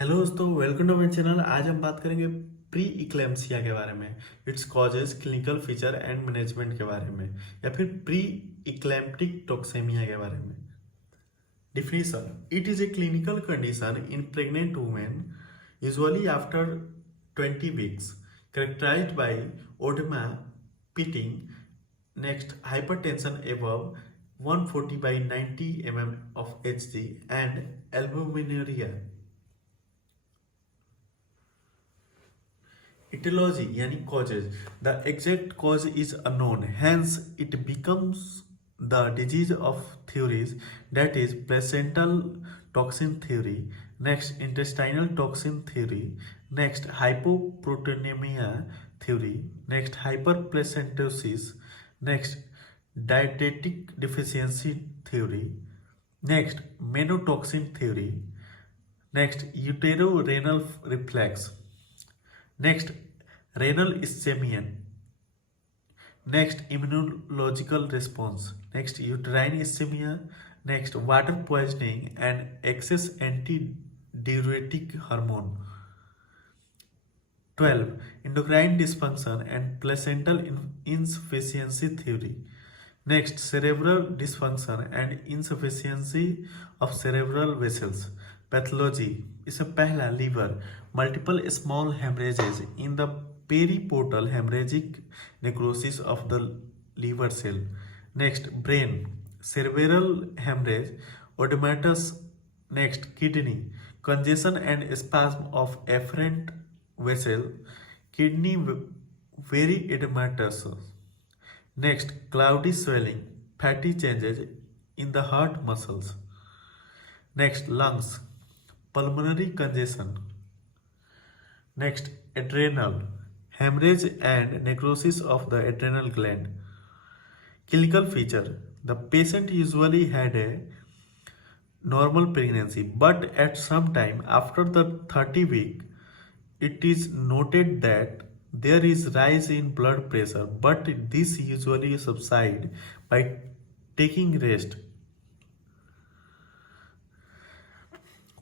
Hello दोस्तों, welcome to my channel. आज हम बात करेंगे प्री इक्लेम्सिया के बारे में, its causes, clinical feature and management के बारे में, या फिर प्री इक्लैम्प्टिक टॉक्सेमिया के बारे में। Definition: it is a clinical condition in pregnant women, usually after 20 weeks, characterized by oedema, pitting, next hypertension above 140 by 90 mm of Hg, and albuminuria. Etiology यानी causes. The exact cause is unknown, hence it becomes the disease of theories, that is placental toxin theory, next intestinal toxin theory, next hypoproteinemia theory, next hyperplacentosis, next dietetic deficiency theory, next menotoxin theory, next uterorenal reflex, next renal ischemia, next immunological response, next uterine ischemia, next water poisoning and excess antidiuretic hormone. 12. Endocrine dysfunction and placental insufficiency theory. Next, cerebral dysfunction and insufficiency of cerebral vessels. Pathology. इसमें पहला liver, multiple small hemorrhages in the periportal hemorrhagic necrosis of the liver cell. Next, brain, cerebral hemorrhage, odematous. Next, kidney, congestion and spasm of afferent vessel, kidney very edematous. Next, cloudy swelling, fatty changes in the heart muscles. Next, lungs, pulmonary congestion. Next, adrenal, hemorrhage and necrosis of the adrenal gland. Clinical feature: the patient usually had a normal pregnancy, but at some time after the 30 week, it is noted that there is rise in blood pressure, but this usually subsides by taking rest.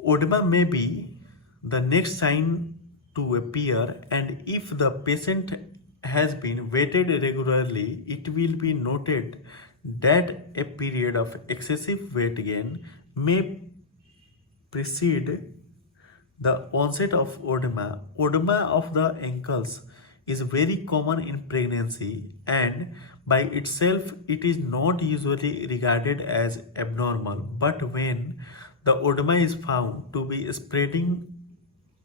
Oedema may be the next sign to appear, and if the patient has been weighted regularly, it will be noted that a period of excessive weight gain may precede the onset of oedema. Oedema of the ankles is very common in pregnancy, and by itself it is not usually regarded as abnormal. But when the oedema is found to be spreading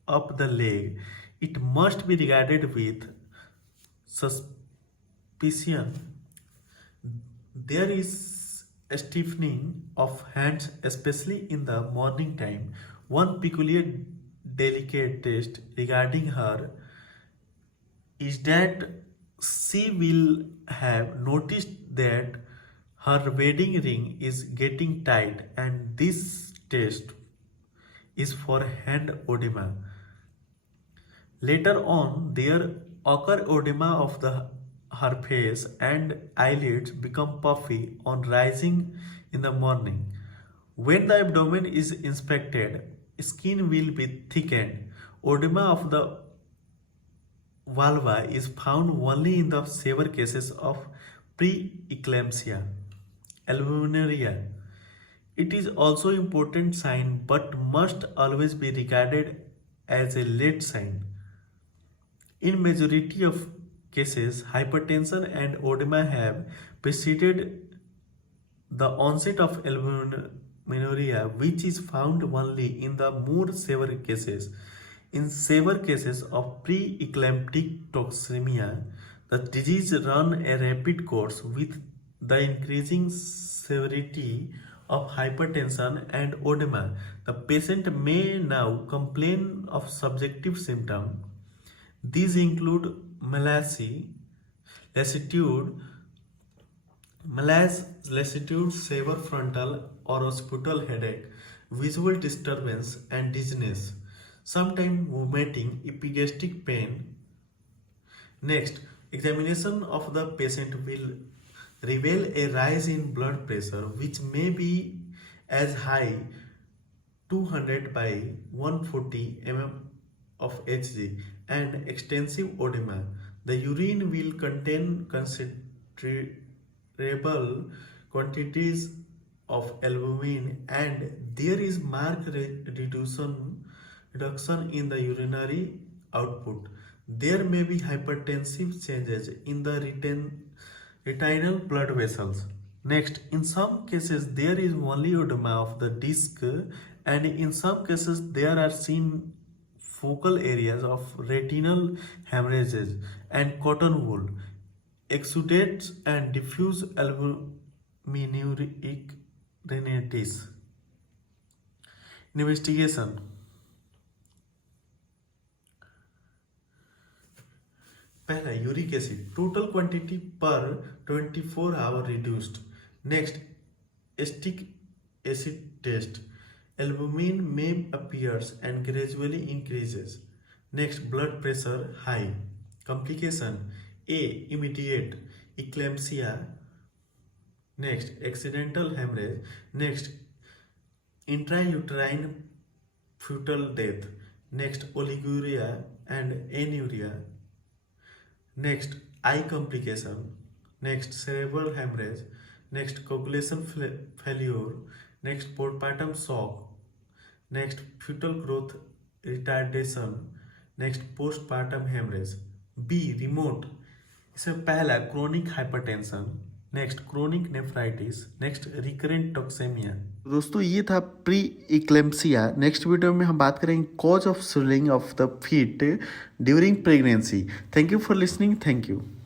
up the leg, it must be regarded with suspicion. There is a stiffening of hands, especially in the morning time. One peculiar delicate test regarding her is that she will have noticed that her wedding ring is getting tight, and this test is for hand oedema. Later on, there occur oedema of her face, and eyelids become puffy on rising in the morning. When the abdomen is inspected, skin will be thickened. Oedema of the vulva is found only in the severe cases of pre-eclampsia. Albuminuria. It is also an important sign but must always be regarded as a late sign. In majority of cases, hypertension and oedema have preceded the onset of albuminuria, which is found only in the more severe cases. In severe cases of pre-eclamptic toxemia, the disease runs a rapid course with the increasing severity of hypertension and oedema. The patient may now complain of subjective symptoms. These include lassitude, severe frontal or occipital headache, visual disturbance and dizziness, sometimes vomiting, epigastric pain. Next, examination of the patient will reveal a rise in blood pressure, which may be as high 200 by 140 mm of Hg and extensive edema. The urine will contain considerable quantities of albumin and there is marked reduction in the urinary output. There may be hypertensive changes in the retinal blood vessels. Next, in some cases, there is only edema of the disc, and in some cases, there are seen focal areas of retinal hemorrhages and cotton wool, exudates, and diffuse albuminuric rhinitis. Investigation. पहला uric acid total quantity पर 24 hour reduced. Next acetic acid test. Albumin may appears and gradually increases. Next, blood pressure high. Complication: A. Immediate eclampsia. Next, accidental hemorrhage. Next, intrauterine fetal death. Next, oliguria and anuria. Next, eye complication. Next, cerebral hemorrhage. Next, coagulation failure. Next, postpartum shock. Next, fetal growth retardation. Next, postpartum hemorrhage. B. Remote. इसमें पहला chronic hypertension. Next chronic nephritis. Next recurrent toxaemia. दोस्तों ये था pre इक्लेम्पसिया. Next video में हम बात करेंगे cause of swelling of the feet during pregnancy. Thank you for listening. Thank you.